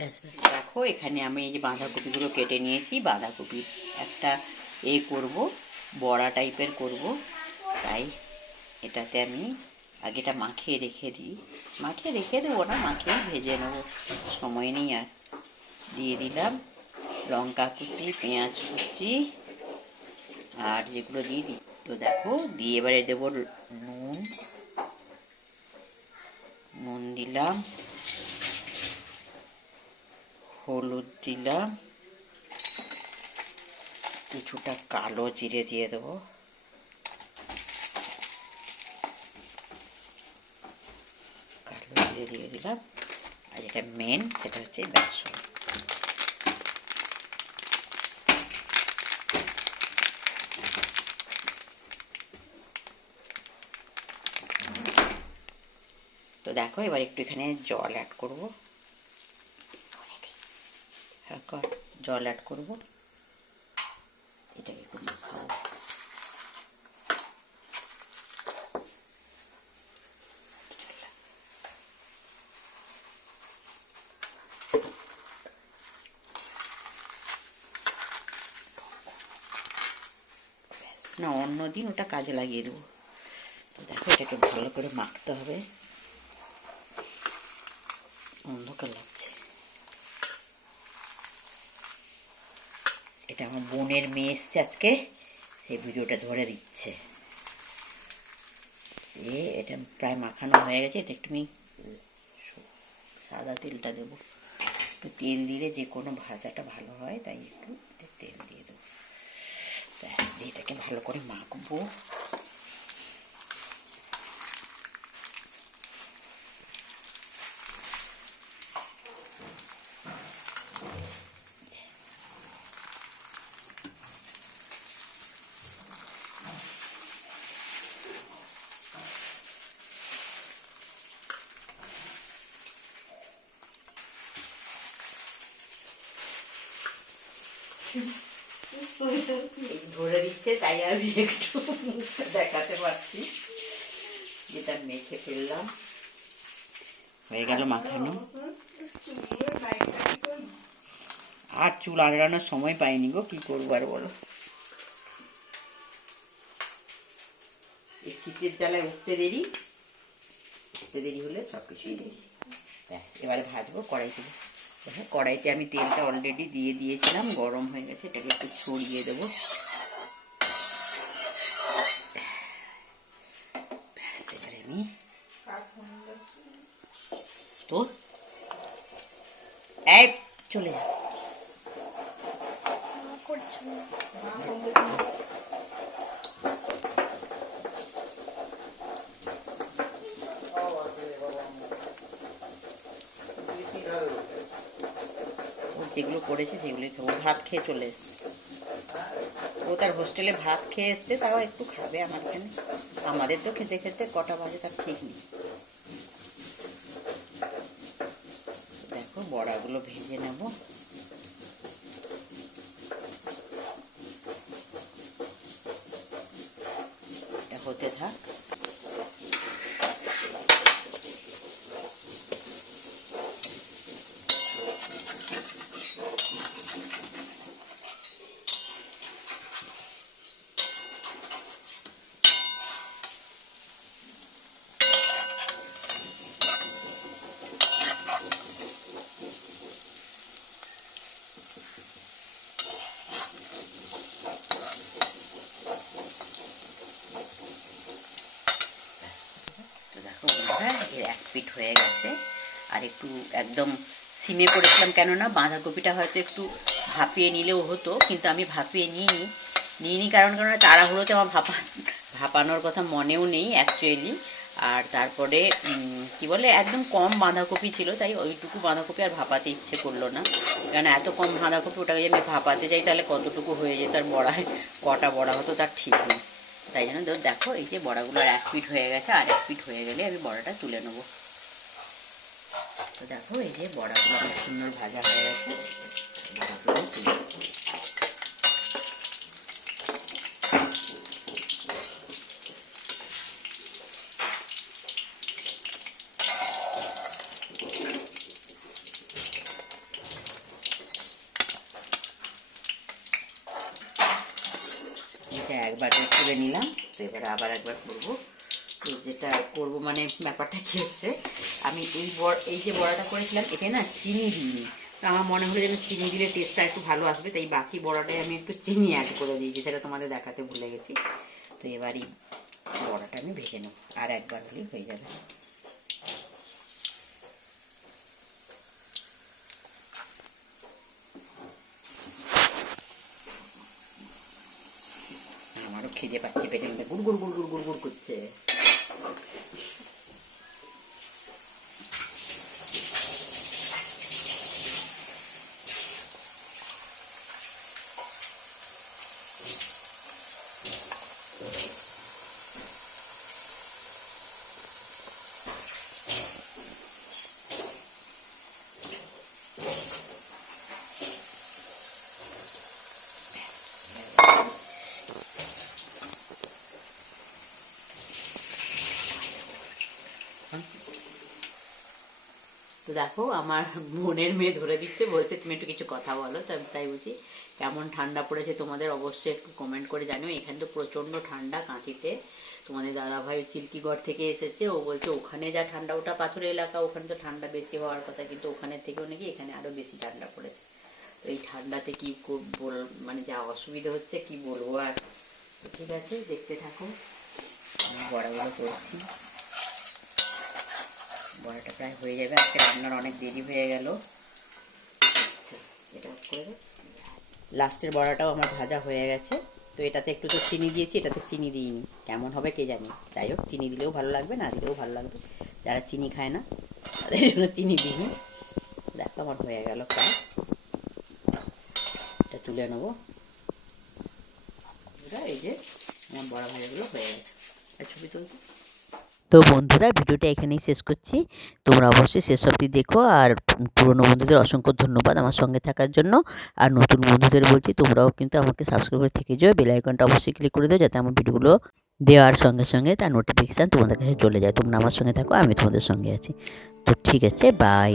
দেখো এখানে আমি এই যে বাঁধাকপিগুলো কেটে নিয়েছি। বাঁধাকপির একটা করব, বড়া টাইপের করব, তাই এটাতে আমি আগেটা মাখিয়ে রেখে দিই। মাখিয়ে রেখে দেবো না, মাখিয়ে ভেজে নেবো, সময় নেই আর। দিয়ে দিলাম লঙ্কা কুচি, পেঁয়াজ কুচি আর যেগুলো দিয়ে দিই। তো দেখো দিয়ে এবারে দেবো নুন দিলাম, হলুদ দিলাম, কিছুটা কালো জিরে দিয়ে দেবো, কালো জিরে দিয়ে দিলাম। আর যেটা মেন সেটা হচ্ছে বেসন। তো দেখো এবার একটু এখানে জল অ্যাড করবো, জল অ্যাড করবো, এটাকে একটু মাখাবো। না, অন্যদিন ওটা কাজে লাগিয়ে দেবো। তো দেখো এটাকে ভালো করে মাখতে হবে। অন্ধকার লাগছে। এটা আমার বোনের মেয়ে এসছে আজকে, সেই ভিডিওটা ধরে দিচ্ছে। এটা প্রায় মাখানো হয়ে গেছে। এটা একটু আমি সাদা তেলটা দেবো। একটু তেল দিলে যে কোনো ভাজাটা ভালো হয়, তাই একটু তেল দিয়ে দেবো। ব্যাস, দিয়ে এটাকে ভালো করে মাখবো। ধরে দিচ্ছে, তাই আমি একটু মুখটা দেখাতে পারছি। যেটা মেখে ফেললাম, হয়ে গেল মাখানো। আর চুল আঁচড়ানোর সময় পাইনি গো, কি করবো আর বলো। এই শীতের জ্বালায় উঠতে দেরি হলে সব কিছুই দেরি। ব্যাস, এবারে ভাজবো কড়াইতে। দেখো কড়াইতে আমি তেলটা অলরেডি দিয়ে দিয়েছিলাম, গরম হয়ে গেছে। এটাকে একটু ছড়িয়ে দেবো। ব্যাস, এবারে আমি তো চলে যা যেগুলো করেছে সেগুলোই খাবো। ভাত খেয়ে চলে এসছে ও, তার হোস্টেলে ভাত খেয়ে এসছে, তাও একটু খাবে আমার এখানে। আমাদের তো খেতে খেতে কটা বাজে তার ঠিক নেই। দেখো বড়াগুলো ভেজে নেব। এটা হতে থাক। দেখো বন্ধুরা, এর এক পিঠ হয়ে গেছে। আর একটু একদম সিমে করেছিলাম, কেননা বাঁধাকপিটা হয়তো একটু ভাপিয়ে নিলেও হতো, কিন্তু আমি ভাপিয়ে নিইনি। কারণ তাড়াহুড়োতে আমার ভাপানোর কথা মনেও নেই অ্যাকচুয়ালি। আর তারপরে কি বলে, একদম কম বাঁধাকপি ছিল, তাই ওইটুকু বাঁধাকপি আর ভাপাতে ইচ্ছে করলো না। কেন এত কম বাঁধাকপি, ওটাকে যদি আমি ভাপাতে যাই তাহলে কতটুকু হয়ে যেত, আর বড়ায় কটা বড়া হতো তার ঠিক নেই। তাই জন্য দেখো এই যে বড়াগুলো আর এক পিঠ হয়ে গেছে। আর এক পিঠ হয়ে গেলে আমি বড়াটা তুলে নেবো। তো দেখো এই যে বড়াগুলো আমার সুন্দর ভাজা হয়ে গেছে। বড়াগুলো তুলে একবার তুলে নিলাম। তো এবার আবার একবার করবো। তো যেটা করবো মানে ব্যাপারটা কী হচ্ছে, আমি এই যে বড়াটা করেছিলাম এতে না চিনি দিইনি। তো আমার মনে হলো যেন চিনি দিলে টেস্টটা একটু ভালো আসবে, তাই বাকি বড়াটায় আমি একটু চিনি অ্যাড করে দিয়েছি, সেটা তোমাদের দেখাতে ভুলে গেছি। তো এবারই বড়াটা আমি ভেজে নেব, আর একবার হলেই হয়ে যাবে। আমারও খিদে পাচ্ছে, পেটের মধ্যে গুড় গুড় গুড় গুড় গুড় গুড় করছে। তো দেখো আমার বোনের মেয়ে ধরে দিচ্ছে, বলছে তুমি একটু কিছু কথা বলো। তাই বলছি কেমন ঠান্ডা পড়েছে তোমাদের অবশ্যই একটু কমেন্ট করে জানিও। এখানে তো প্রচণ্ড ঠান্ডা কাঁথিতে। তোমাদের দাদাভাই চিল্কিগড় থেকে এসেছে, ও বলছে ওখানে যা ঠান্ডা, ওটা পাথুরে এলাকা, ওখানে তো ঠান্ডা বেশি হওয়ার কথা, কিন্তু ওখানের থেকেও নাকি এখানে আরও বেশি ঠান্ডা পড়েছে। তো এই ঠান্ডাতে কি মানে যা অসুবিধা হচ্ছে কি বলবো আর। তো ঠিক আছে, দেখতে থাকো, আমি বড়াগুলো করছি। বড়াটা প্রায় হয়ে যাবে, আজকে রান্নার অনেক দেরি হয়ে গেল। এটা করে লাস্টের বড়াটাও আমার ভাজা হয়ে গেছে। তো এটাতে একটু তো চিনি দিয়েছি, এটাতে চিনি দিইনি, কেমন হবে কে জানি। যাই হোক, চিনি দিলেও ভালো লাগবে, না দিলেও ভালো লাগবে, যারা চিনি খায় না তাদের জন্য চিনি দিইনি। দেখো আমার হয়ে গেল প্রায়, এটা তুলে নেবো। এই যে আমার বড়া ভাজাগুলো হয়ে গেছে, ছবি তুলছি। তো বন্ধুরা, ভিডিওটা এখানেই শেষ করছি। তোমরা অবশ্যই শেষ অবধি দেখো, আর পুরনো বন্ধুদের অসংখ্য ধন্যবাদ আমার সঙ্গে থাকার জন্য। আর নতুন বন্ধুদের বলছি তোমরাও কিন্তু আমাকে সাবস্ক্রাইব করে থেকে যাও, বেল আইকনটা অবশ্যই ক্লিক করে দাও, যাতে আমার ভিডিওগুলো দেওয়ার সঙ্গে সঙ্গে তার নোটিফিকেশান তোমাদের কাছে চলে যায়। তোমরা আমার সঙ্গে থাকো, আমি তোমাদের সঙ্গে আছি। তো ঠিক আছে, বাই।